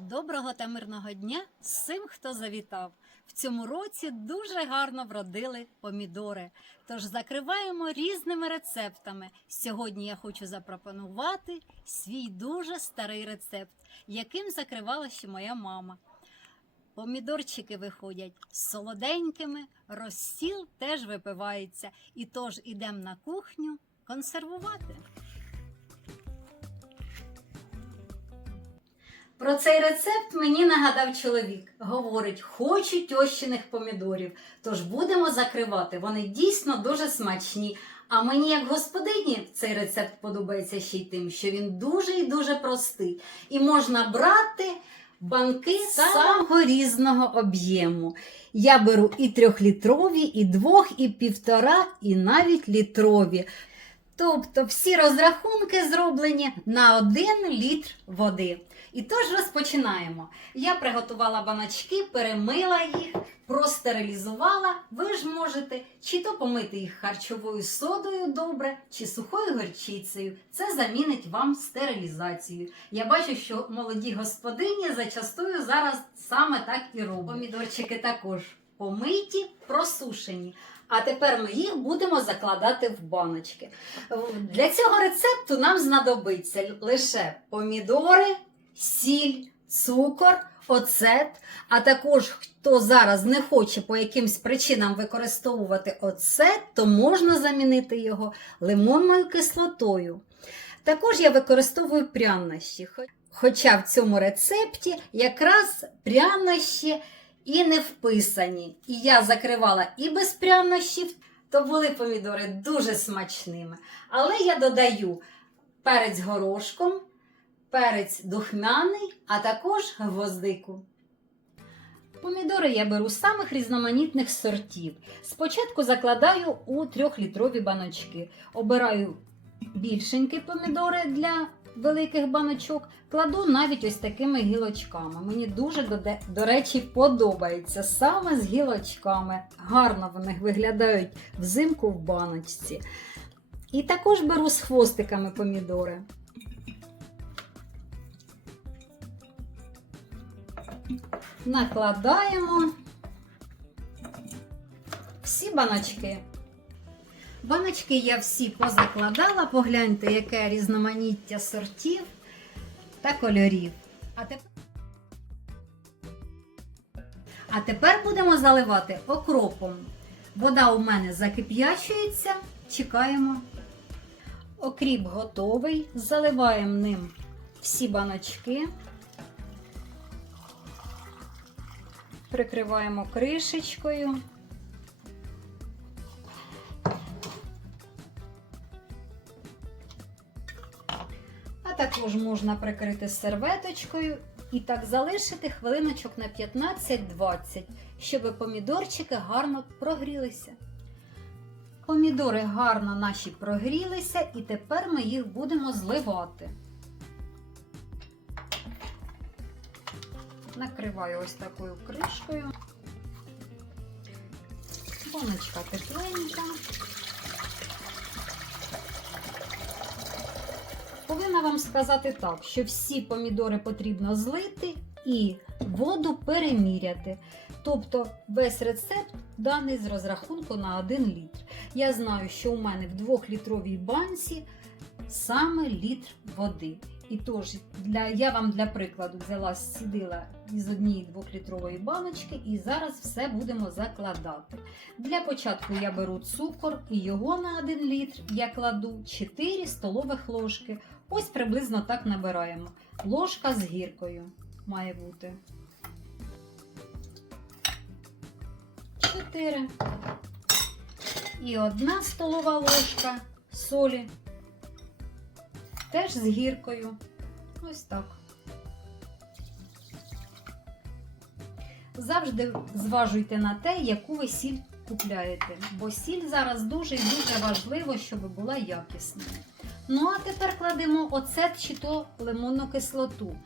Доброго та мирного дня всім, хто завітав. В цьому році дуже гарно вродили помідори. Тож закриваємо різними рецептами. Сьогодні я хочу запропонувати свій дуже старий рецепт, яким закривала ще моя мама. Помідорчики виходять солоденькими, розсіл теж випивається. І тож ідемо на кухню консервувати. Про цей рецепт мені нагадав чоловік. Говорить, хочу тьощиних помідорів. Тож будемо закривати. Вони дійсно дуже смачні. А мені, як господині, цей рецепт подобається ще й тим, що він дуже і дуже простий. І можна брати банки самого різного об'єму. Я беру і трьохлітрові, і двох, і півтора, і навіть літрові. Тобто всі розрахунки зроблені на 1 літр води. І тож розпочинаємо. Я приготувала баночки, перемила їх, простерилізувала. Ви ж можете чи то помити їх харчовою содою добре, чи сухою горчицею. Це замінить вам стерилізацію. Я бачу, що молоді господині зачастую зараз саме так і роблять. Помідорчики також помиті, просушені. А тепер ми їх будемо закладати в баночки. Для цього рецепту нам знадобиться лише помідори, сіль, цукор, оцет. А також, хто зараз не хоче по якимсь причинам використовувати оцет, то можна замінити його лимонною кислотою. Також я використовую прянощі. Хоча в цьому рецепті якраз прянощі і не вписані. І я закривала і без прянощів, то були помідори дуже смачними. Але я додаю перець горошком, перець духмяний, а також гвоздику. Помідори я беру з самих різноманітних сортів. Спочатку закладаю у трьохлітрові баночки. Обираю більшенькі помідори для великих баночок, кладу навіть ось такими гілочками. Мені дуже, до речі, подобається саме з гілочками. Гарно вони виглядають взимку в баночці. І також беру з хвостиками помідори. Накладаємо всі баночки. Баночки я всі позакладала, погляньте, яке різноманіття сортів та кольорів. А тепер, а тепер будемо заливати окропом. Вода у мене закип'ячується, чекаємо. Окріп готовий, заливаємо ним всі баночки. Прикриваємо кришечкою. А також можна прикрити серветочкою і так залишити хвилиночок на 15-20, щоб помідорчики гарно прогрілися. Помідори гарно наші прогрілися, і тепер ми їх будемо зливати. Накриваю ось такою кришкою. Баночка тепленька. Повинна вам сказати так, що всі помідори потрібно злити і воду переміряти. Тобто весь рецепт даний з розрахунку на 1 літр. Я знаю, що у мене в 2-літровій банці саме літр води. І тож для, я вам для прикладу взяла, сідила із однієї 2-літрової баночки і зараз все будемо закладати. Для початку я беру цукор і його на 1 літр я кладу 4 столових ложки. Ось приблизно так набираємо. Ложка з гіркою має бути. 4. І одна столова ложка солі. Теж з гіркою. Ось так. Завжди зважуйте на те, яку ви сіль купляєте. Бо сіль зараз дуже і дуже важливо, щоб була якісною. Ну, а тепер кладемо оцет чи то лимонну кислоту.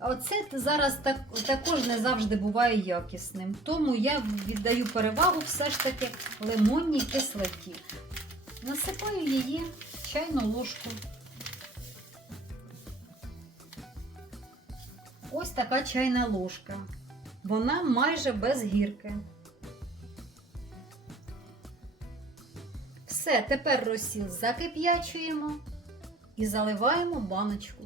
Оцет зараз так, також не завжди буває якісним, тому я віддаю перевагу все ж таки лимонній кислоті. Насипаю її чайну ложку. Ось така чайна ложка. Вона майже без гірки. Все, тепер розсіл закип'ячуємо і заливаємо баночку.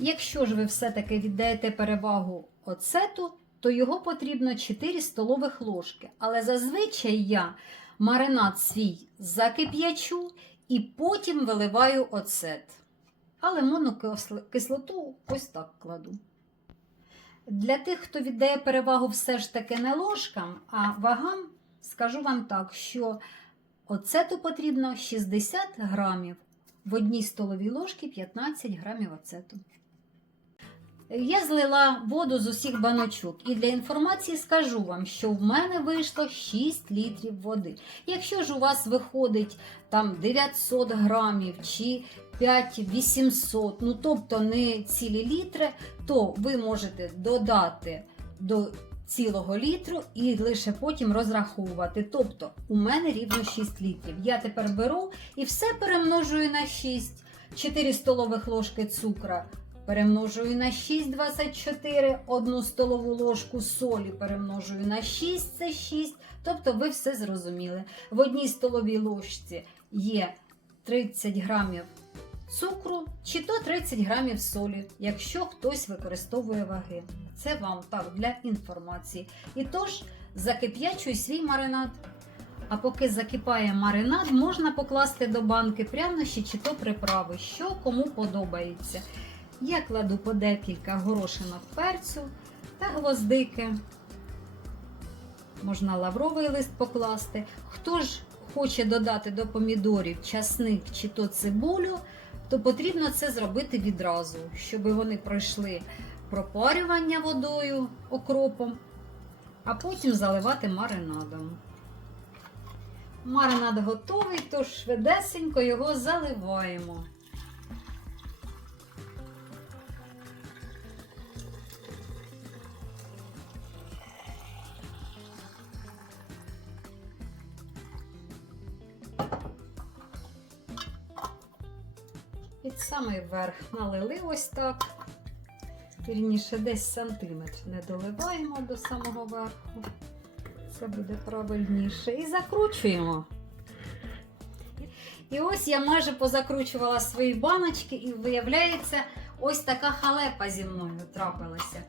Якщо ж ви все-таки віддаєте перевагу оцету, то його потрібно 4 столових ложки. Але зазвичай я маринад свій закип'ячу і потім виливаю оцет. А лимонну кислоту ось так кладу. Для тих, хто віддає перевагу все ж таки не ложкам, а вагам, скажу вам так, що оцету потрібно 60 грамів. В одній столовій ложці 15 грамів оцету. Я злила воду з усіх баночок і для інформації скажу вам, що в мене вийшло 6 літрів води. Якщо ж у вас виходить там 900 грамів чи 5800, ну тобто не цілі літри, то ви можете додати до цілого літру і лише потім розраховувати. Тобто у мене рівно 6 літрів. Я тепер беру і все перемножую на 6. 4 столових ложки цукра перемножую на 6, 24, 1 столову ложку солі перемножую на 6, це 6. Тобто ви все зрозуміли. В одній столовій ложці є 30 грамів цукру, чи то 30 грамів солі, якщо хтось використовує ваги. Це вам так для інформації. І тож закип'ячуй свій маринад. А поки закипає маринад, можна покласти до банки прянощі чи то приправи, що кому подобається. Я кладу по декілька горошинок перцю та гвоздики. Можна лавровий лист покласти. Хто ж хоче додати до помідорів часник чи то цибулю, то потрібно це зробити відразу, щоб вони пройшли пропарювання водою окропом, а потім заливати маринадом. Маринад готовий, тож швидесенько його заливаємо. Під самий верх налили ось так. Вірніше, десь сантиметр не доливаємо до самого верху. Це буде правильніше. І закручуємо. І ось я майже позакручувала свої баночки, і виявляється, ось така халепа зі мною трапилася.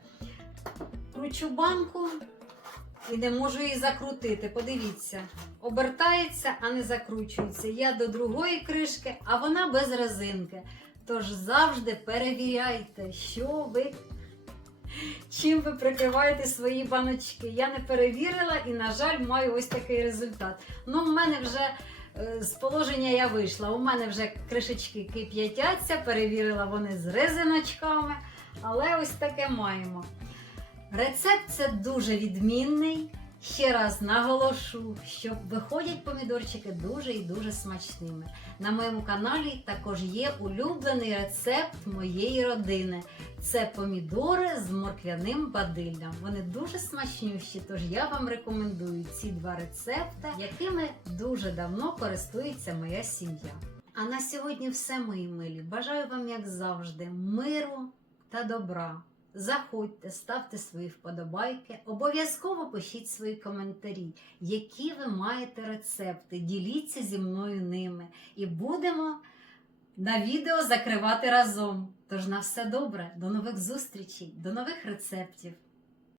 Кручу банку і не можу її закрутити. Подивіться, обертається, а не закручується. Я до другої кришки, а вона без резинки. Тож завжди перевіряйте, що ви. Чим ви прикриваєте свої баночки? Я не перевірила і, на жаль, маю ось такий результат. Ну, в мене вже е, з положення я вийшла. У мене вже кришечки кип'ятяться, перевірила вони з резиночками, але ось таке маємо. Рецепт це дуже відмінний. Ще раз наголошу, що виходять помідорчики дуже і дуже смачними. На моєму каналі також є улюблений рецепт моєї родини. Це помідори з морквяним бадиллям. Вони дуже смачнющі, тож я вам рекомендую ці два рецепти, якими дуже давно користується моя сім'я. А на сьогодні все, мої милі. Бажаю вам, як завжди, миру та добра. Заходьте, ставте свої вподобайки, обов'язково пишіть свої коментарі, які ви маєте рецепти. Діліться зі мною ними. І будемо на відео закривати разом. Тож на все добре, до нових зустрічей, до нових рецептів.